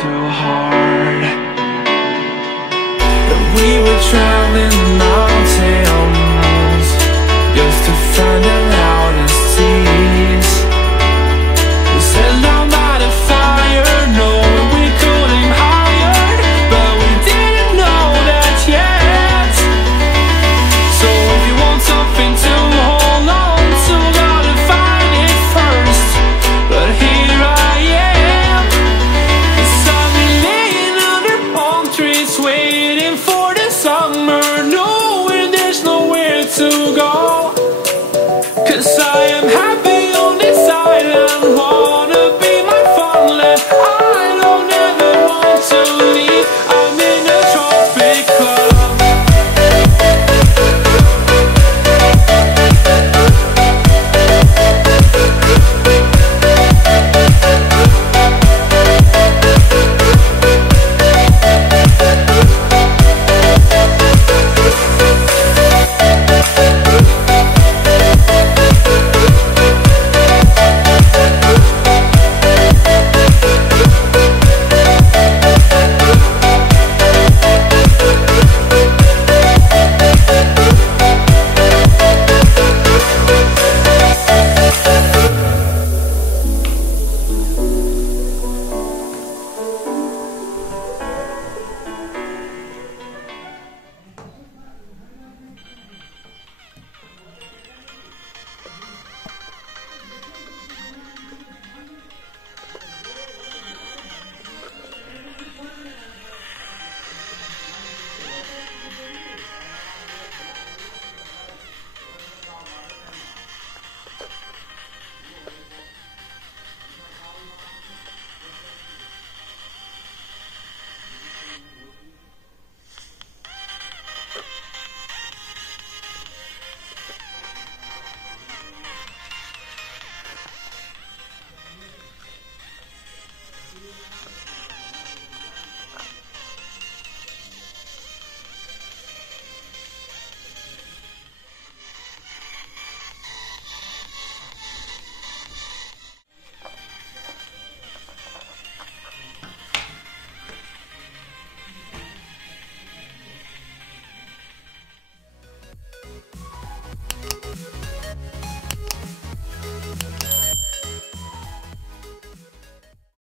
too hard. But we were traveling the mountains just to find the loudest seas. We set down by the fire, knowing we could aim higher, but we didn't know that yet. So if you want something to hold on to, gotta find it first. But here I am, 'cause I've been laying under palm trees, waiting for the summer, knowing there's nowhere to go. 'Cause I am happy on this island, wanna be my farmland. I don't ever want to leave, I'm in a tropic club.